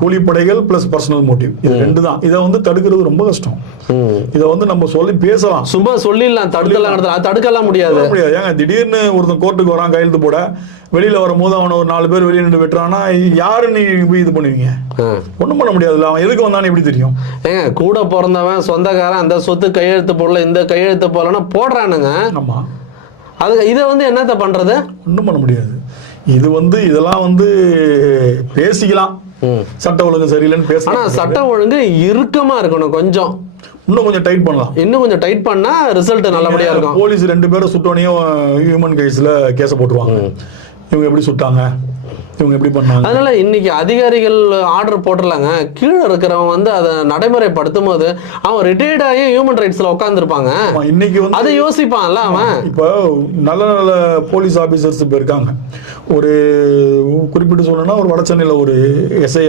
கூலிப்படைகள் plus personal motive இது ரெண்டு தான். இதை வந்து தடுக்கிறது ரொம்ப கஷ்டம். இதை வந்து நம்ம சொல்லி பேசலாம், சும்மா சொல்லிடலாம், தடுக்கலாம் முடியாது. ஏங்க திடீர்னு ஒருத்தன் கோர்ட்டுக்கு வரான் கையெழுத்து போட, வெளியில வரும்போது அவனை ஒரு 4 பேர் வெளியே நின்று வெட்டுறான்னா யாரு நீ இது பண்ணுவீங்க? ஒண்ணும் பண்ண முடியாதுல்ல. அவன் எதுக்கு வந்தான்னு எப்படி தெரியும்? ஏங்க கூட பிறந்தவன் சொந்தக்காரன் அந்த சொத்து கையெழுத்து போடல இந்த கையெழுத்து போடலன்னா போடுறானுங்க. ஆமா, அது இதை வந்து என்னத்த பண்றது? ஒண்ணும் பண்ண முடியாது. இது வந்து இதெல்லாம் வந்து பேசிக்கலாம், சட்ட ஒழுங்கு சரியில்லைன்னு பேசலாம். ஆனா சட்ட ஒழுங்கு இறுக்கமா இருக்கணும், கொஞ்சம் இன்னும் கொஞ்சம் டைட் பண்ணலாம். இன்னும் கொஞ்சம் டைட் பண்ணா ரிசல்ட் நல்லபடியா இருக்கும். போலீஸ் 2 பேரும் சுட்டோனையும் ஹியூமன் கைஸ்ல கேஸ போட்டுருவாங்க. இவங்க எப்படி சுட்டாங்க, இவங்க எப்படி பண்ணாங்க. அதனால இன்னைக்கு அதிகாரிகள் ஆர்டர் போட்டுடலாங்க. கீழே இருக்கிறவன் வந்து அதை நடைமுறைப்படுத்தும் போது அவன் ரிட்டையர்ட் ஆகி ஹியூமன் ரைட்ஸ்ல உட்காந்துருப்பாங்க. இன்னைக்கு வந்து அதை யோசிப்பான்ல அவன். இப்போ நல்ல நல்ல போலீஸ் ஆபீசர்ஸ் இப்ப இருக்காங்க. ஒரு குறிப்பிட்டு சொல்லணும்னா ஒரு வட சென்னையில ஒரு எஸ்ஐ